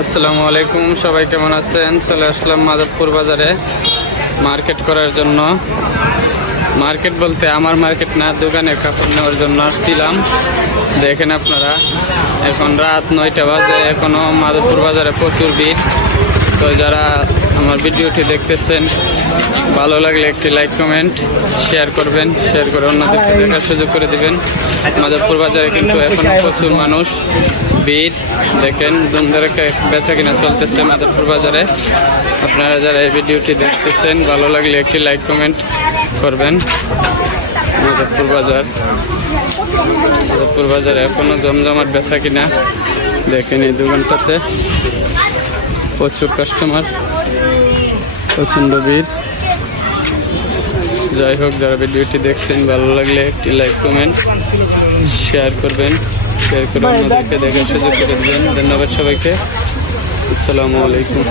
আসসালামু আলাইকুম, সবাই কেমন আছেন? চলে আসলাম মাধবপুর বাজারে মার্কেট করার জন্য। মার্কেট বলতে আমার মার্কেট না, দোকানে কাপড় নেওয়ার জন্য আসছিলাম। দেখেন আপনারা, এখন রাত 9টা বাজে, এখনো মাধবপুর বাজারে প্রচুর ভিড়। তো যারা আমার ভিডিওটি দেখতেছেন, ভালো লাগলে একটি লাইক কমেন্ট শেয়ার করবেন, শেয়ার করে অন্যদেরকে দেখার সুযোগ করে দিবেন। মাধবপুর বাজারে কিন্তু এখনো প্রচুর মানুষ, ভিড়। দেখেন ধুমধারে বেচা কিনা চলতেছে মাধবপুর বাজারে। আপনারা যারা এই ভিডিওটি দেখতেছেন, ভালো লাগলে একটি লাইক কমেন্ট করবেন। মাধবপুর বাজারে এখনো জমজমাট বেচা কিনা। দেখেন এই দোকানটাতে প্রচুর কাস্টমার, প্রচন্ড ভিড়। যাই হোক, যারা ভিডিওটি দেখছেন, ভালো লাগলে একটি লাইক কমেন্ট শেয়ার করবেন, শেয়ার করে অন্যদেরকে দেখার সুযোগ করে দেবেন। ধন্যবাদ সবাইকে। আসসালামু আলাইকুম।